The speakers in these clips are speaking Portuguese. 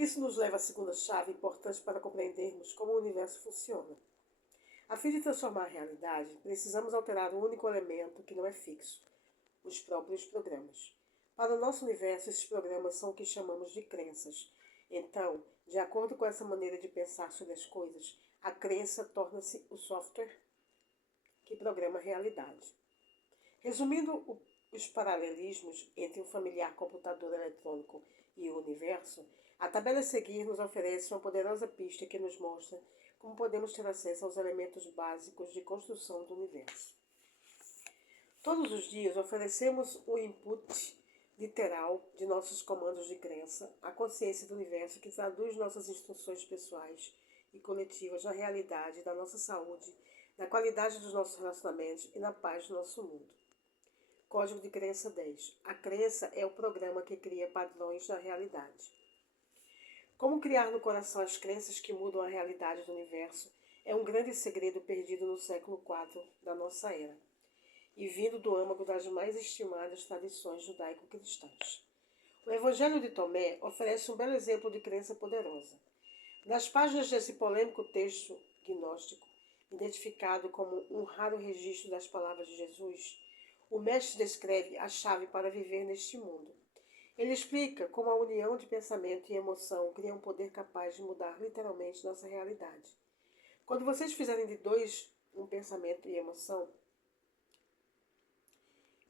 Isso nos leva à segunda chave importante para compreendermos como o universo funciona. A fim de transformar a realidade, precisamos alterar o único elemento que não é fixo: os próprios programas. Para o nosso universo, esses programas são o que chamamos de crenças. Então, de acordo com essa maneira de pensar sobre as coisas, a crença torna-se o software que programa a realidade. Resumindo os paralelismos entre o familiar computador eletrônico e o universo, a tabela a seguir nos oferece uma poderosa pista que nos mostra como podemos ter acesso aos elementos básicos de construção do universo. Todos os dias oferecemos o input literal de nossos comandos de crença, a consciência do universo que traduz nossas instruções pessoais e coletivas na realidade da nossa saúde, na qualidade dos nossos relacionamentos e na paz do nosso mundo. Código de Crença 10. A crença é o programa que cria padrões na realidade. Como criar no coração as crenças que mudam a realidade do universo é um grande segredo perdido no século IV da nossa era e vindo do âmago das mais estimadas tradições judaico-cristãs. O Evangelho de Tomé oferece um belo exemplo de crença poderosa. Nas páginas desse polêmico texto gnóstico, identificado como um raro registro das palavras de Jesus, o mestre descreve a chave para viver neste mundo. Ele explica como a união de pensamento e emoção cria um poder capaz de mudar literalmente nossa realidade. Quando vocês fizerem de dois um pensamento e emoção,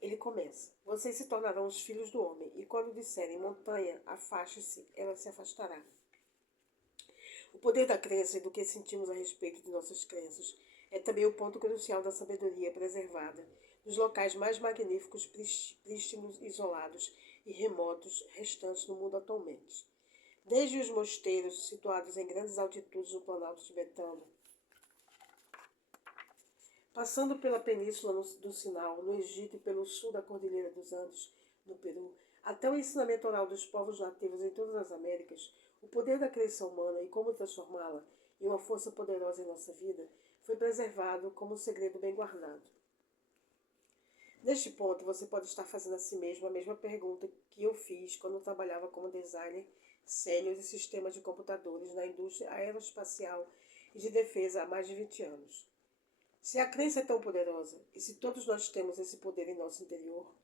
ele começa: vocês se tornarão os filhos do homem, e quando disserem montanha, afaste-se, ela se afastará. O poder da crença e do que sentimos a respeito de nossas crenças é também o ponto crucial da sabedoria preservada nos locais mais magníficos, prístinos, isolados e remotos restantes no mundo atualmente. Desde os mosteiros situados em grandes altitudes no Planalto tibetano, passando pela península do Sinal, no Egito e pelo sul da Cordilheira dos Andes, no Peru, até o ensinamento oral dos povos nativos em todas as Américas, o poder da crença humana e como transformá-la em uma força poderosa em nossa vida foi preservado como um segredo bem guardado. Neste ponto, você pode estar fazendo a si mesmo a mesma pergunta que eu fiz quando trabalhava como designer sênior de sistemas de computadores na indústria aeroespacial e de defesa há mais de 20 anos. Se a crença é tão poderosa, e se todos nós temos esse poder em nosso interior,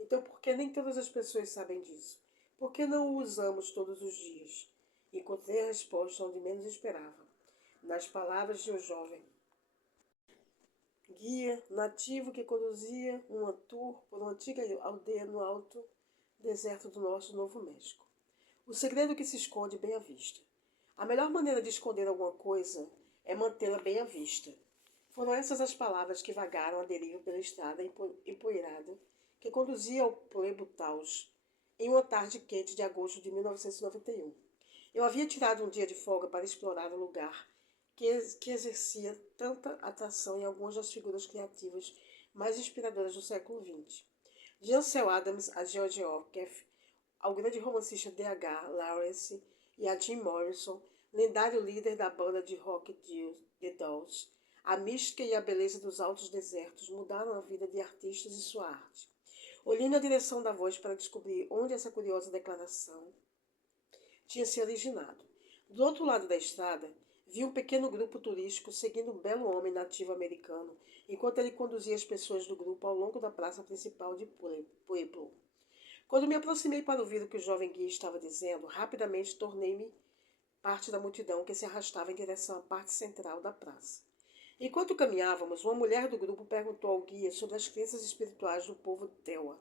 então por que nem todas as pessoas sabem disso? Por que não o usamos todos os dias? Encontrei a resposta onde menos esperava, nas palavras de um jovem guia nativo que conduzia uma tour por uma antiga aldeia no alto deserto do nosso Novo México. O segredo que se esconde bem à vista. A melhor maneira de esconder alguma coisa é mantê-la bem à vista. Foram essas as palavras que vagaram à deriva pela estrada empoeirada que conduzia ao Pueblo Taos em uma tarde quente de agosto de 1991. Eu havia tirado um dia de folga para explorar o lugar que exercia tanta atração em algumas das figuras criativas mais inspiradoras do século XX. De Ansel Adams a George Orwell, ao grande romancista D.H. Lawrence e a Jim Morrison, lendário líder da banda de rock The Dolls, a mística e a beleza dos altos desertos mudaram a vida de artistas e sua arte. Olhei na direção da voz para descobrir onde essa curiosa declaração tinha se originado. Do outro lado da estrada, vi um pequeno grupo turístico seguindo um belo homem nativo americano, enquanto ele conduzia as pessoas do grupo ao longo da praça principal de Pueblo. Quando me aproximei para ouvir o que o jovem guia estava dizendo, rapidamente tornei-me parte da multidão que se arrastava em direção à parte central da praça. Enquanto caminhávamos, uma mulher do grupo perguntou ao guia sobre as crenças espirituais do povo Tewa,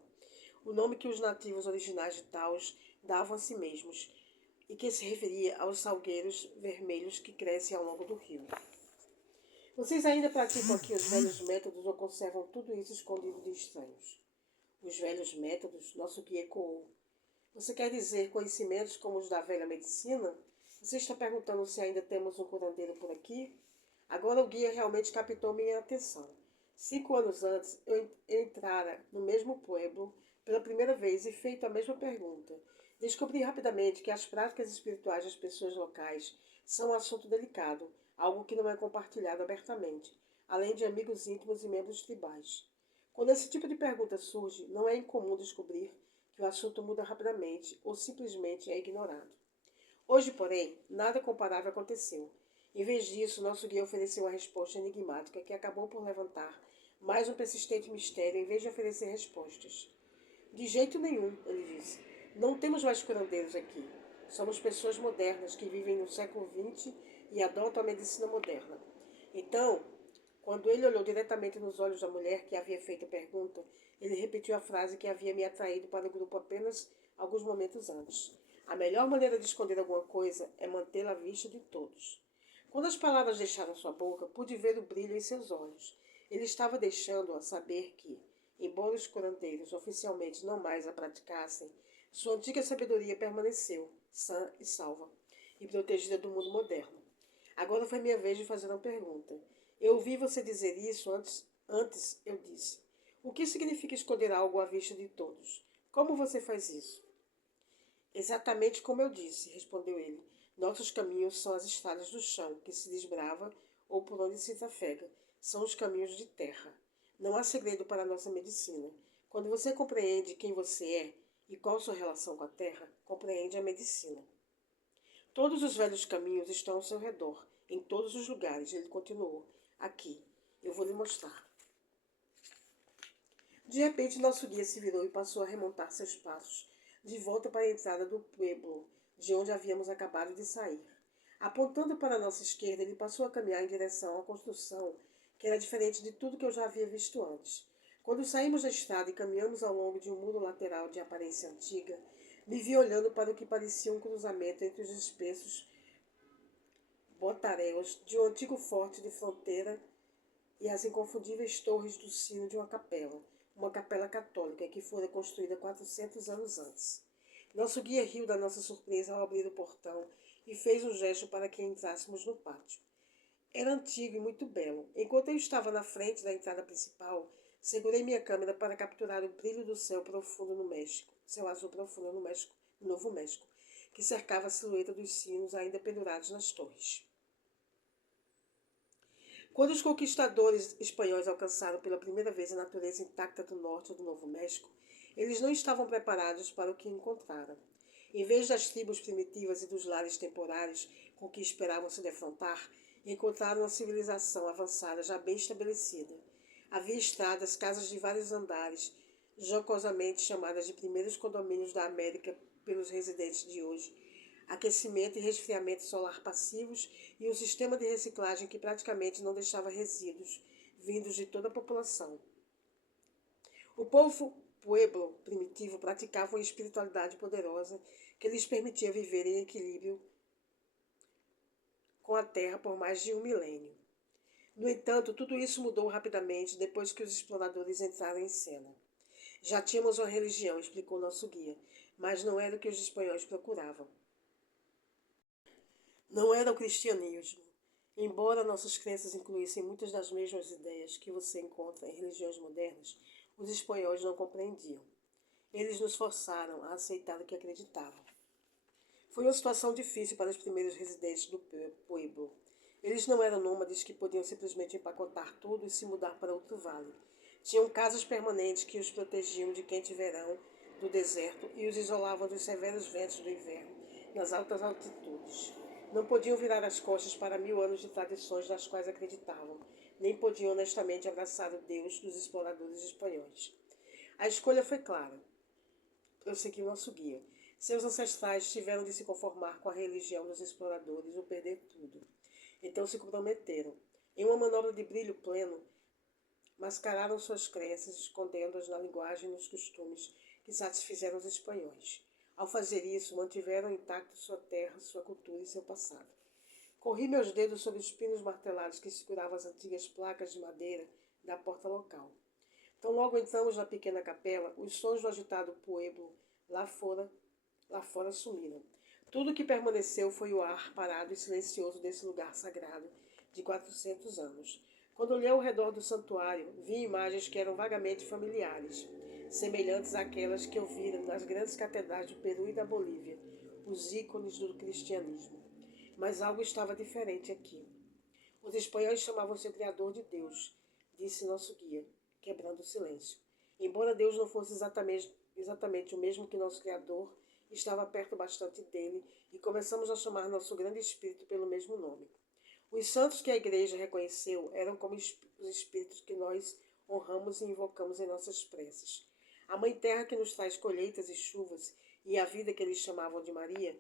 o nome que os nativos originais de Taos davam a si mesmos, e que se referia aos salgueiros vermelhos que crescem ao longo do rio. Vocês ainda praticam aqui os velhos métodos ou conservam tudo isso escondido de estranhos? Os velhos métodos? Nosso guia ecoou. Você quer dizer conhecimentos como os da velha medicina? Você está perguntando se ainda temos um curandeiro por aqui? Agora o guia realmente captou minha atenção. 5 anos antes, eu entrara no mesmo pueblo pela primeira vez e feito a mesma pergunta. Descobri rapidamente que as práticas espirituais das pessoas locais são um assunto delicado, algo que não é compartilhado abertamente, além de amigos íntimos e membros tribais. Quando esse tipo de pergunta surge, não é incomum descobrir que o assunto muda rapidamente ou simplesmente é ignorado. Hoje, porém, nada comparável aconteceu. Em vez disso, nosso guia ofereceu uma resposta enigmática que acabou por levantar mais um persistente mistério em vez de oferecer respostas. De jeito nenhum, ele disse. Não temos mais curandeiros aqui. Somos pessoas modernas que vivem no século XX e adotam a medicina moderna. Então, quando ele olhou diretamente nos olhos da mulher que havia feito a pergunta, ele repetiu a frase que havia me atraído para o grupo apenas alguns momentos antes. A melhor maneira de esconder alguma coisa é mantê-la à vista de todos. Quando as palavras deixaram sua boca, pude ver o brilho em seus olhos. Ele estava deixando-a saber que, embora os curandeiros oficialmente não mais a praticassem, sua antiga sabedoria permaneceu, sã e salva, e protegida do mundo moderno. Agora foi minha vez de fazer uma pergunta. Eu ouvi você dizer isso antes eu disse. O que significa esconder algo à vista de todos? Como você faz isso? Exatamente como eu disse, respondeu ele. Nossos caminhos são as estradas do chão, que se desbrava ou por onde se trafega. São os caminhos de terra. Não há segredo para a nossa medicina. Quando você compreende quem você é e qual sua relação com a terra, compreende a medicina. Todos os velhos caminhos estão ao seu redor, em todos os lugares, ele continuou. Aqui, eu vou lhe mostrar. De repente, nosso guia se virou e passou a remontar seus passos, de volta para a entrada do pueblo, de onde havíamos acabado de sair. Apontando para a nossa esquerda, ele passou a caminhar em direção à construção, que era diferente de tudo que eu já havia visto antes. Quando saímos da estrada e caminhamos ao longo de um muro lateral de aparência antiga, me vi olhando para o que parecia um cruzamento entre os espessos botaréus de um antigo forte de fronteira e as inconfundíveis torres do sino de uma capela católica que fora construída 400 anos antes. Nosso guia riu da nossa surpresa ao abrir o portão e fez um gesto para que entrássemos no pátio. Era antigo e muito belo. Enquanto eu estava na frente da entrada principal, segurei minha câmera para capturar o brilho do céu profundo no México, céu azul profundo no México, no Novo México, que cercava a silhueta dos sinos ainda pendurados nas torres. Quando os conquistadores espanhóis alcançaram pela primeira vez a natureza intacta do norte do Novo México, eles não estavam preparados para o que encontraram. Em vez das tribos primitivas e dos lares temporários com que esperavam se defrontar, encontraram uma civilização avançada já bem estabelecida. Havia estradas, casas de vários andares, jocosamente chamadas de primeiros condomínios da América pelos residentes de hoje, aquecimento e resfriamento solar passivos e um sistema de reciclagem que praticamente não deixava resíduos vindos de toda a população. O povo pueblo primitivo praticava uma espiritualidade poderosa que lhes permitia viver em equilíbrio com a terra por mais de um milênio. No entanto, tudo isso mudou rapidamente depois que os exploradores entraram em cena. Já tínhamos uma religião, explicou nosso guia, mas não era o que os espanhóis procuravam. Não era o cristianismo. Embora nossas crenças incluíssem muitas das mesmas ideias que você encontra em religiões modernas, os espanhóis não compreendiam. Eles nos forçaram a aceitar o que acreditavam. Foi uma situação difícil para os primeiros residentes do pueblo. Eles não eram nômades que podiam simplesmente empacotar tudo e se mudar para outro vale. Tinham casas permanentes que os protegiam de quente verão do deserto e os isolavam dos severos ventos do inverno nas altas altitudes. Não podiam virar as costas para 1000 anos de tradições nas quais acreditavam, nem podiam honestamente abraçar o Deus dos exploradores espanhóis. A escolha foi clara. Prosseguiu nosso guia. Seus ancestrais tiveram de se conformar com a religião dos exploradores ou perder tudo. Então se comprometeram. Em uma manobra de brilho pleno, mascararam suas crenças, escondendo-as na linguagem e nos costumes que satisfizeram os espanhóis. Ao fazer isso, mantiveram intacto sua terra, sua cultura e seu passado. Corri meus dedos sobre os pinos martelados que seguravam as antigas placas de madeira da porta local. Tão logo entramos na pequena capela, os sons do agitado pueblo lá fora sumiram. Tudo o que permaneceu foi o ar parado e silencioso desse lugar sagrado de 400 anos. Quando olhei ao redor do santuário, vi imagens que eram vagamente familiares, semelhantes àquelas que eu vira nas grandes catedrais do Peru e da Bolívia, os ícones do cristianismo. Mas algo estava diferente aqui. Os espanhóis chamavam seu Criador de Deus, disse nosso guia, quebrando o silêncio. Embora Deus não fosse exatamente o mesmo que nosso Criador estava perto bastante dele e começamos a chamar nosso grande espírito pelo mesmo nome. Os santos que a igreja reconheceu eram como os espíritos que nós honramos e invocamos em nossas preces. A Mãe Terra que nos traz colheitas e chuvas e a vida que eles chamavam de Maria,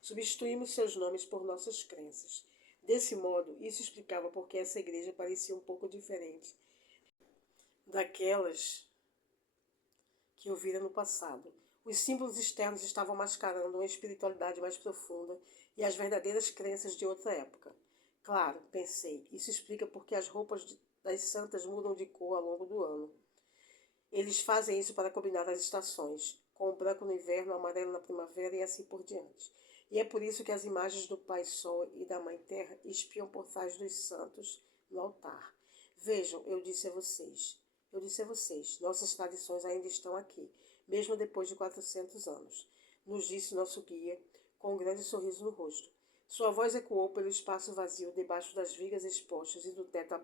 Substituímos seus nomes por nossas crenças. Desse modo, isso explicava por que essa igreja parecia um pouco diferente daquelas que eu vira no passado. Os símbolos externos estavam mascarando uma espiritualidade mais profunda e as verdadeiras crenças de outra época. Claro, pensei, isso explica porque as roupas das santas mudam de cor ao longo do ano. Eles fazem isso para combinar as estações, com o branco no inverno, o amarelo na primavera e assim por diante. E é por isso que as imagens do Pai Sol e da Mãe Terra espiam por trás dos santos no altar. Vejam, eu disse a vocês, nossas tradições ainda estão aqui, mesmo depois de 400 anos, nos disse nosso guia, com um grande sorriso no rosto. Sua voz ecoou pelo espaço vazio debaixo das vigas expostas e do teto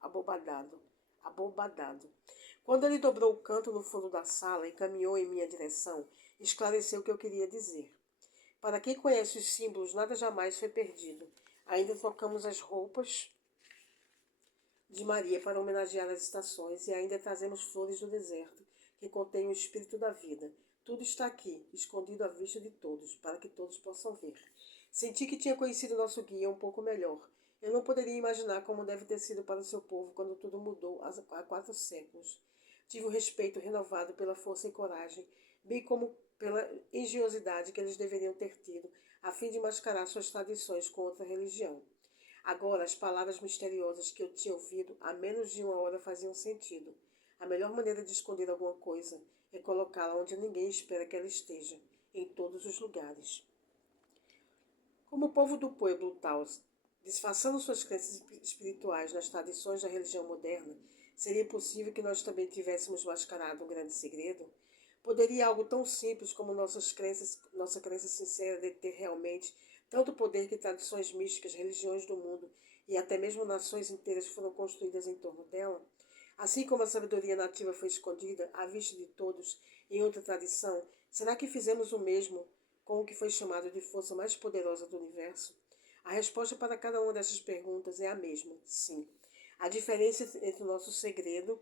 abobadado. Quando ele dobrou o canto no fundo da sala e caminhou em minha direção, esclareceu o que eu queria dizer. Para quem conhece os símbolos, nada jamais foi perdido. Ainda trocamos as roupas de Maria para homenagear as estações e ainda trazemos flores do deserto, que contêm o espírito da vida. Tudo está aqui, escondido à vista de todos, para que todos possam ver. Senti que tinha conhecido nosso guia um pouco melhor. Eu não poderia imaginar como deve ter sido para o seu povo quando tudo mudou há 4 séculos. Tive um respeito renovado pela força e coragem, bem como pela engenhosidade que eles deveriam ter tido, a fim de mascarar suas tradições com outra religião. Agora, as palavras misteriosas que eu tinha ouvido há menos de 1 hora faziam sentido. A melhor maneira de esconder alguma coisa é colocá-la onde ninguém espera que ela esteja, em todos os lugares. Como o povo do pueblo Taos, disfarçando suas crenças espirituais nas tradições da religião moderna, seria possível que nós também tivéssemos mascarado um grande segredo? Poderia algo tão simples como nossa crença sincera de ter realmente tanto poder que tradições místicas, religiões do mundo e até mesmo nações inteiras foram construídas em torno dela? Assim como a sabedoria nativa foi escondida à vista de todos em outra tradição, será que fizemos o mesmo com o que foi chamado de força mais poderosa do universo? A resposta para cada uma dessas perguntas é a mesma, sim. A diferença entre o nosso segredo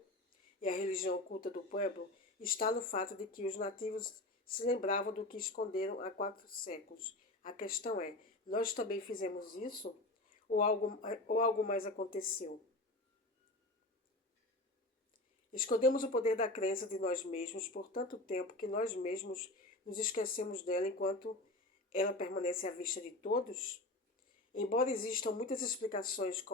e a religião oculta do pueblo está no fato de que os nativos se lembravam do que esconderam há 4 séculos. A questão é, nós também fizemos isso? Ou algo mais aconteceu? Escondemos o poder da crença de nós mesmos por tanto tempo que nós mesmos nos esquecemos dela enquanto ela permanece à vista de todos? Embora existam muitas explicações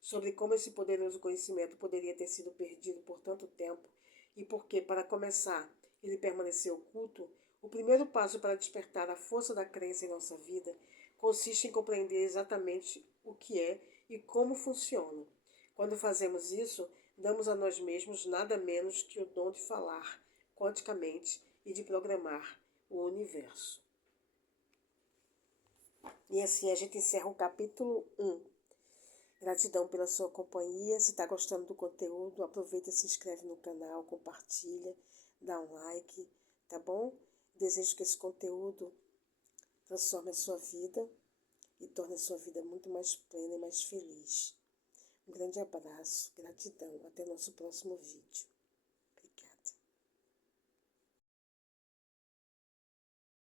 sobre como esse poderoso conhecimento poderia ter sido perdido por tanto tempo e por que, para começar, ele permaneceu oculto, o primeiro passo para despertar a força da crença em nossa vida consiste em compreender exatamente o que é e como funciona. Quando fazemos isso, damos a nós mesmos nada menos que o dom de falar quanticamente e de programar o universo. E assim a gente encerra o capítulo 1. Gratidão pela sua companhia. Se está gostando do conteúdo, aproveita, se inscreve no canal, compartilha, dá um like, tá bom? Desejo que esse conteúdo transforme a sua vida e torne a sua vida muito mais plena e mais feliz. Um grande abraço, gratidão. Até o nosso próximo vídeo.